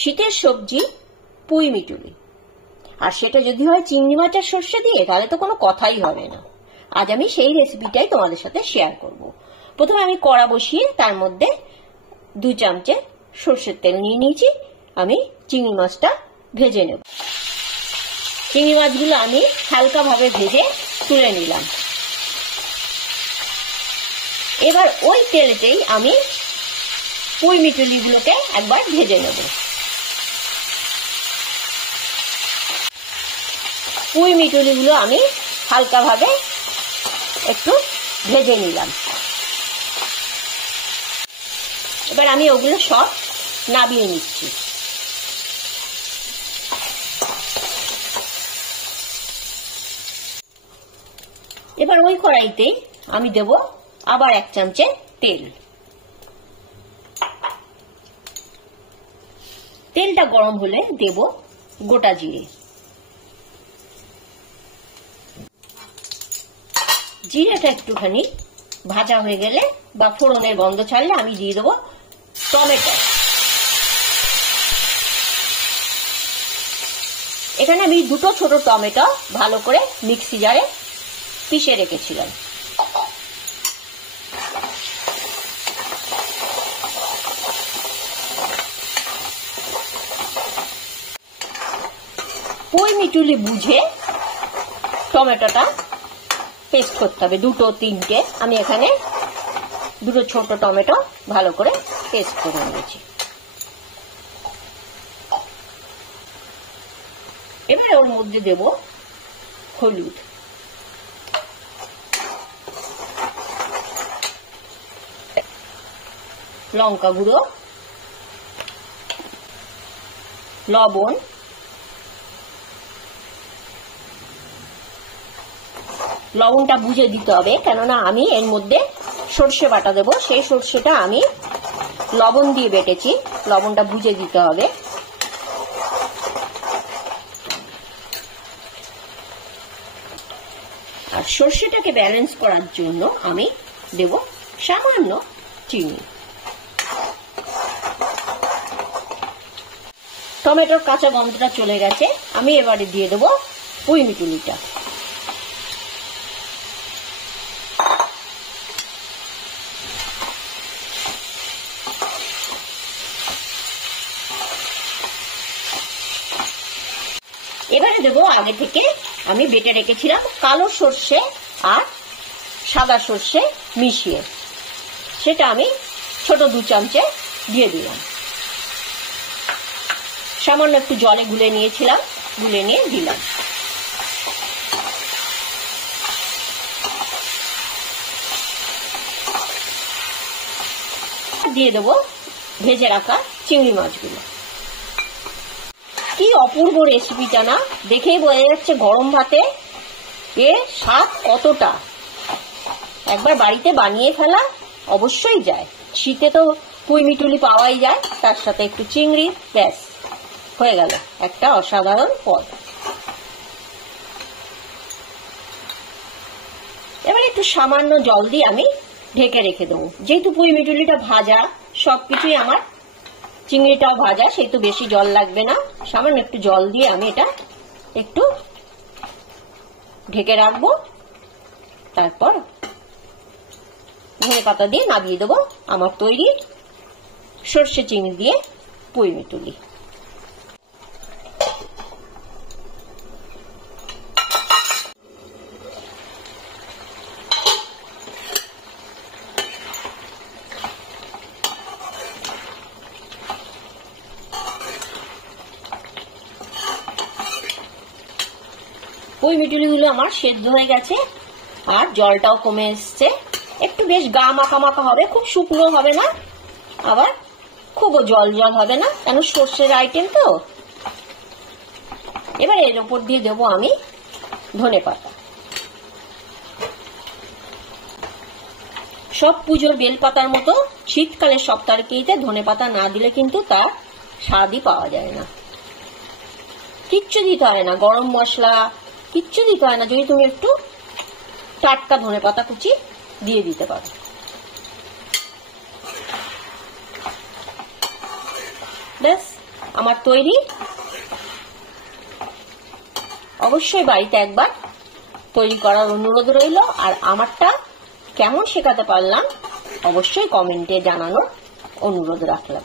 শীতের সবজি পুঁই মিটুলি, আর সেটা যদি হয় চিংড়ি মাছের সর্ষে দিয়ে তাহলে তো কোনো কথাই হবে না। আজ আমি সেই রেসিপিটাই তোমাদের সাথে শেয়ার করব। প্রথমে আমি কড়া বসিয়ে তার মধ্যে 2 চামচে সর্ষের তেল নিয়ে নিয়েছি। আমি চিংড়ি মাছটা ভেজে নেব। চিংড়ি মাছগুলো আমি হালকাভাবে ভেজে তুলে নিলাম। এবার ওই তেলেতেই আমি পুঁই মিটুলিগুলোকে একবার ভেজে নেব। পুঁই মিটুলিগুলো আমি হালকাভাবে একটু ভেজে নিলাম। এবার আমি ওগুলো সব নামিয়ে নিচ্ছি। এবার ওই কড়াইতেই আমি দেব আবার 1 চামচে তেল। তেলটা গরম হলে দেব গোটা জিরে। জিরেটা একটুখানি ভাজা হয়ে গেলে বা ফোড়নের গন্ধ ছাড়লে আমি দিয়ে দেবো টমেটো। এখানে আমি 2টো ছোট টমেটো ভালো করে মিক্সি জারে পিষে রেখেছিলাম। পুঁই মিটুলি বুঝে টমেটোটা পেস্ট করতে হবে, 2-3টে। আমি এখানে 2টো ছোট টমেটো ভালো করে পেস্ট করে নিয়েছি। এবারে ওর মধ্যে দেব হলুদ, লঙ্কা গুঁড়ো, লবণ, লবণটা বুঝে দিতে হবে, কেননা আমি এর মধ্যে সর্ষে বাটা দেব। সেই সর্ষেটা আমি লবণ দিয়ে বেটেছি, লবণটা বুঝে দিতে হবে। আর সর্ষেটাকে ব্যালেন্স করার জন্য আমি দেব সামান্য চিনি। টমেটোর কাঁচা গন্ধটা চলে গেছে, আমি এবারে দিয়ে দেব পুঁই মিটুলিটা। এবারে দেবো আগে থেকে আমি বেটে রেখেছিলাম কালো সর্ষে আর সাদা সর্ষে মিশিয়ে, সেটা আমি ছোট 2 চামচে দিয়ে দিলাম। সামান্য একটু জলে গুলে নিয়েছিলাম, গুলে নিয়ে দিলাম। দিয়ে দেবো ভেজে রাখা চিংড়ি মাছগুলো। কি অপূর্ব রেসিপিটা না, দেখেই বোঝা যাচ্ছে গরম ভাতে এর স্বাদ কতটা। একবার বাড়িতে বানিয়ে ফেলা অবশ্যই যায়। শীতে তো পুঁই মিটুলি পাওয়াই যায়, তার সাথে একটু চিংড়ি, ব্যাস হয়ে গেল একটা অসাধারণ পদ। এবার একটু সামান্য জল দিয়ে আমি ঢেকে রেখে দেবো। যেহেতু পুঁই মিটুলিটা ভাজা, সবকিছুই আমার, চিংড়িটাও ভাজা, সেই তো বেশি জল লাগবে না। সামান্য একটু জল দিয়ে আমি এটা একটু ঢেকে রাখবো। তারপর ধনে পাতা দিয়ে নামিয়ে দেবো আমার তৈরি সর্ষে চিংড়ি দিয়ে পুঁই মিটুলি। পুঁই মিটুলিগুলো আমার সেদ্ধ হয়ে গেছে আর জলটাও কমে এসছে। একটু বেশ গা মাখা মাখা হবে, খুব শুকনো হবে না, আবার খুবও জল জল হবে না, কেন সর্ষের আইটেম তো। এবার এর উপর দিয়ে দেবো আমি ধনে পাতা। সব পুজোর বেলপাতার মতো শীতকালের সব তরকারিতে ধনে পাতা না দিলে কিন্তু তার স্বাদই পাওয়া যায় না। কিচ্ছু দিতে হয় না, গরম মশলা কিচ্ছু দিতে হয় না, যদি তুমি একটু টাটকা ধনে পাতা কুচি দিয়ে দিতে পারো। ব্যাস আমার তৈরি। অবশ্যই বাড়িতে একবার তৈরি করার অনুরোধ রইল। আর আমারটা কেমন শেখাতে পারলাম অবশ্যই কমেন্টে জানানোর অনুরোধ রাখলাম।